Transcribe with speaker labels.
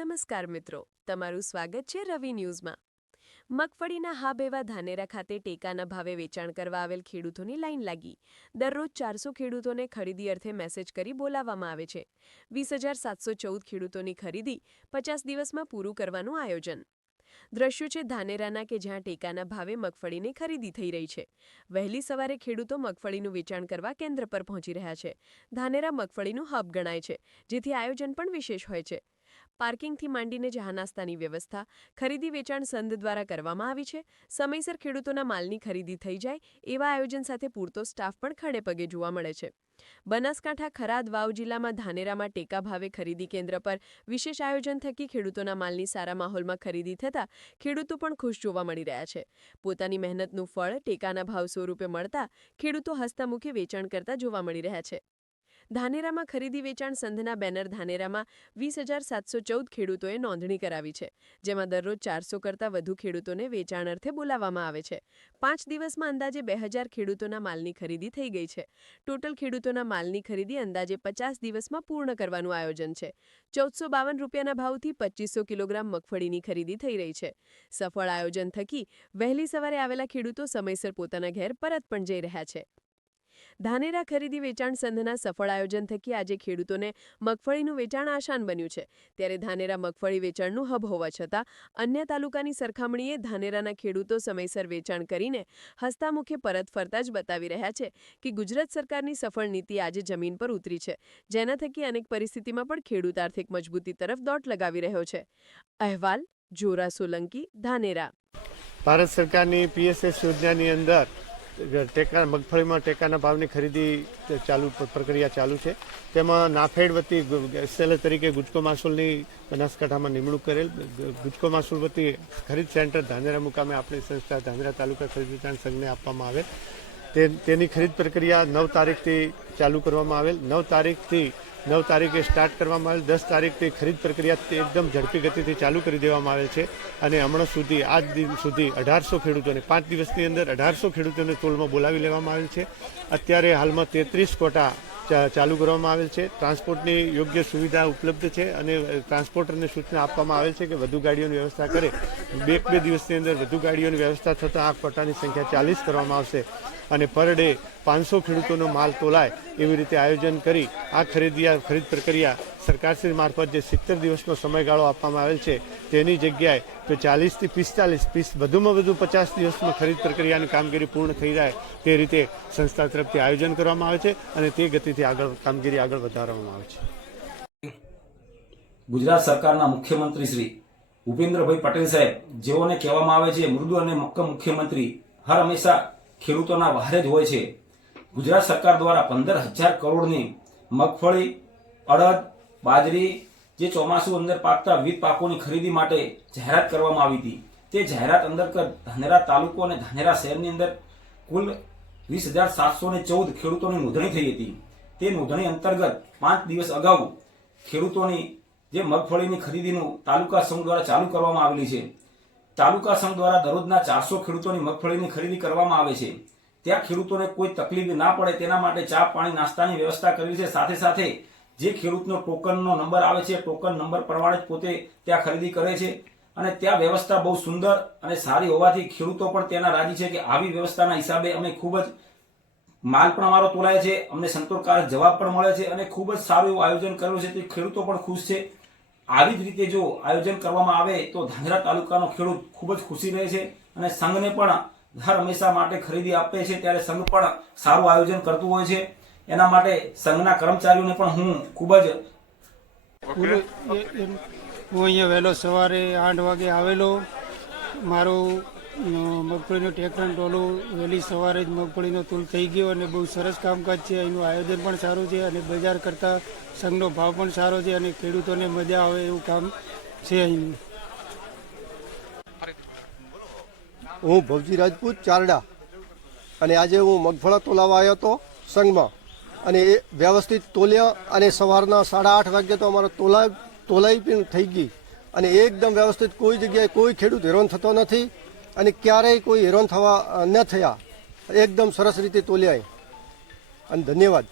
Speaker 1: નમસ્કાર મિત્રો, તમારું સ્વાગત છે રવિ ન્યૂઝમાં. મગફળીના હાબ એવા ધાનેરા ખાતે ટેકાના ભાવે વેચાણ કરવા આવેલ ખેડૂતોની લાઈન લાગી. દરરોજ ચારસો ખેડૂતોને ખરીદી અર્થે મેસેજ કરી બોલાવવામાં આવે છે. વીસ હજાર સાતસો ચૌદ ખેડૂતોની ખરીદી પચાસ દિવસમાં પૂરું કરવાનું આયોજન. દ્રશ્યો છે ધાનેરાના કે જ્યાં ટેકાના ભાવે મગફળીની ખરીદી થઈ રહી છે. વહેલી સવારે ખેડૂતો મગફળીનું વેચાણ કરવા કેન્દ્ર પર પહોંચી રહ્યા છે. ધાનેરા મગફળીનું હબ ગણાય છે, જેથી આયોજન પણ વિશેષ હોય છે. પાર્કિંગથી માંડીને જહાનાસ્તાની વ્યવસ્થા ખરીદી વેચાણ સંઘ દ્વારા કરવામાં આવી છે. સમયસર ખેડૂતોના માલની ખરીદી થઈ જાય એવા આયોજન સાથે પૂરતો સ્ટાફ પણ ખડે પગે જોવા મળે છે. બનાસકાંઠા ખરાદ વાવ જિલ્લામાં ધાનેરામાં ટેકા ભાવે ખરીદી કેન્દ્ર પર વિશેષ આયોજન થકી ખેડૂતોના માલની સારા માહોલમાં ખરીદી થતાં ખેડૂતો પણ ખુશ જોવા મળી રહ્યા છે. પોતાની મહેનતનું ફળ ટેકાના ભાવ સ્વરૂપે મળતા ખેડૂતો હસ્તમુખે વેચાણ કરતા જોવા મળી રહ્યા છે. ધાનેરામાં ખરીદી વેચાણ સંઘના બેનર ધાનેરામાં વીસ હજાર સાતસો ચૌદ ખેડૂતોએ નોંધણી કરાવી છે, જેમાં દરરોજ ચારસો કરતાં વધુ ખેડૂતોને વેચાણ અર્થે બોલાવવામાં આવે છે. પાંચ દિવસમાં અંદાજે બે હજાર ખેડૂતોના માલની ખરીદી થઈ ગઈ છે. ટોટલ ખેડૂતોના માલની ખરીદી અંદાજે પચાસ દિવસમાં પૂર્ણ કરવાનું આયોજન છે. ચૌદસો બાવન રૂપિયાના ભાવથી પચીસો કિલોગ્રામ મગફળીની ખરીદી થઈ રહી છે. સફળ આયોજન થકી વહેલી સવારે આવેલા ખેડૂતો સમયસર પોતાના ઘેર પરત પણ જઈ રહ્યા છે. ધાનેરા ખરીદી વેચાણ સંઘના સફળ આયોજન થકી આજે ખેડૂતોને મગફળીનું વેચાણ આસાન બન્યું છે. ત્યારે ધાનેરા મગફળી વેચાણનું હબ હોવા છતાં, અન્ય તાલુકાની સરખામણીએ ધાનેરાના ખેડૂતો સમયસર વેચાણ કરીને હસ્તામુખે પરત ફરતા જ બતાવી રહ્યા છે કે ગુજરાત સરકારની સફળ નીતિ આજે જમીન પર ઉતરી છે, જેના થકી અનેક પરિસ્થિતિમાં પણ ખેડૂત આર્થિક મજબૂતી તરફ દોટ લગાવી રહ્યો છે. અહેવાલ, જોરા સોલંકી, ધાનેરા.
Speaker 2: ભારત સરકારની પીએસએસ યોજનાની અંદર ટેકા, મગફળીમાં ટેકાના ભાવની ખરીદી ચાલુ પ્રક્રિયા ચાલુ છે. તેમાં નાફેડ વતી એસએલએ તરીકે ગુજકો માસુલની બનાસકાંઠામાં નિમણૂક કરેલ. ગુજકો માસુલ વતી ખરીદ સેન્ટર ધાનેરા મુકામે આપણી સંસ્થા ધાનેરા તાલુકા ખરીદ વેચાણ સંઘને આપવામાં આવેલ. તેની ખરીદ પ્રક્રિયા નવ તારીખથી ચાલુ કરવામાં આવેલ. નવ તારીખથી નવ તારીખે સ્ટાર્ટ કરવામાં આવેલ, દસ તારીખથી ખરીદ પ્રક્રિયા તે એકદમ ઝડપી ગતિથી ચાલુ કરી દેવામાં આવેલ છે અને હમણાં સુધી, આજ દિન સુધી અઢારસો ખેડૂતોને, પાંચ દિવસની અંદર અઢારસો ખેડૂતોને તોલમાં બોલાવી લેવામાં આવેલ છે. અત્યારે હાલમાં તેત્રીસ કોટા ચાલુ કરવામાં આવેલ છે. ટ્રાન્સપોર્ટની યોગ્ય સુવિધા ઉપલબ્ધ છે અને ટ્રાન્સપોર્ટરને સૂચના આપવામાં આવેલ છે કે વધુ ગાડીઓની વ્યવસ્થા કરે. બે બે દિવસની અંદર વધુ ગાડીઓની વ્યવસ્થા થતાં આ કોટાની સંખ્યા ચાલીસ કરવામાં આવશે. અને પર ડે પાંચસો ખેડૂતોનો માલ તોલાય એવી રીતે આયોજન કરી આ ખરીદીયા ખરીદ પ્રક્રિયા સરકારશ્રી મારફત જે સિત્તેર દિવસનો સમયગાળો આપવામાં આવેલ છે, તેની જગ્યાએ તો ચાલીસથી પિસ્તાલીસ પીસ વધુમાં વધુ પચાસ દિવસમાં ખરીદ પ્રક્રિયાની કામગીરી પૂર્ણ થઈ જાય તે રીતે સંસ્થા તરફથી આયોજન કરવામાં આવે છે અને તે ગતિથી આગળ કામગીરી આગળ વધારવામાં આવે છે.
Speaker 3: ગુજરાત સરકારના મુખ્યમંત્રી શ્રી ભૂપેન્દ્રભાઈ પટેલ સાહેબ, જેઓને કહેવામાં આવે છે, મૃદુ અને મક્કમ મુખ્યમંત્રી, હર હંમેશા ખેડૂતોના વહારે જ હોય છે. ગુજરાત સરકાર દ્વારા પંદર હજાર કરોડની મગફળી, અડદ, બાજરી જે ચોમાસું અંદર પાકતા વિવિધ પાકોની ખરીદી માટે જાહેરાત કરવામાં આવી હતી. તે જાહેરાત અંતર્ગત ધાનેરા તાલુકો અને ધાનેરા શહેરની અંદર કુલ વીસ હજાર સાતસો ને ચૌદ ખેડૂતોની નોંધણી થઈ હતી. તે નોંધણી અંતર્ગત પાંચ દિવસ અગાઉ ખેડૂતોની જે મગફળીની ખરીદીનું તાલુકા સંઘ દ્વારા ચાલુ કરવામાં આવેલી છે. તાલુકા સંઘ દ્વારા દરરોજના ચારસો ખેડૂતોની મગફળીની ખરીદી કરવામાં આવે છે. ત્યાં ખેડૂતોને કોઈ તકલીફ ના પડે તેના માટે ચા, પાણી, નાસ્તાની વ્યવસ્થા કરવી છે. સાથે સાથે જે ખેડૂતનો ટોકનનો નંબર આવે છે, ટોકન નંબર પ્રમાણે જ પોતે ત્યાં ખરીદી કરે છે અને ત્યાં વ્યવસ્થા બહુ સુંદર અને સારી હોવાથી ખેડૂતો પણ તેના રાજી છે કે આવી વ્યવસ્થાના હિસાબે અમે ખૂબ જ માલ પણ અમારો તોલાય છે. અમને સંતોષકારક જવાબ પણ મળે છે અને ખૂબ જ સારું એવું આયોજન કરેલું છે. તે ખેડૂતો પણ ખુશ છે. આવી જ રીતે જો આયોજન કરવામાં આવે તો ધાંગરા તાલુકાનો ખેડૂત ખૂબ જ ખુશી રહે છે અને સંઘને પણ હર હંમેશા માટે ખરીદી આપે છે ત્યારે સંઘ પણ સારું આયોજન કરતું હોય છે. એના માટે સંઘના કર્મચારીઓને પણ હું ખૂબ જ
Speaker 4: હું અહીંયા વહેલો સવારે આઠ વાગે આવેલો. મારું મગફળીનું ટેકરણ ટોલું વહેલી સવારે જ મગફળીનો તૂલ થઈ ગયો અને બહુ સરસ કામકાજ છે. એનું આયોજન પણ સારું છે અને બજાર કરતાં સંઘનો ભાવ પણ સારો છે અને ખેડૂતોને મજા આવે એવું કામ છે અહીં
Speaker 5: હું ભવજી રાજપૂત, ચારડા. અને આજે હું મગફળા તોલાવા આવ્યો હતો સંઘમાં. અને એ વ્યવસ્થિત તોલ્યા અને સવારના સાડા આઠ વાગે તો અમારો તોલા તોલાઈ પણ થઈ ગઈ. અને એકદમ વ્યવસ્થિત કોઈ જગ્યાએ કોઈ ખેડૂત હેરાન થતો નથી. અને ક્યારેય કોઈ હેરાન થવા ન થયા. એકદમ સરસ રીતે તોલ્યાય અને ધન્યવાદ.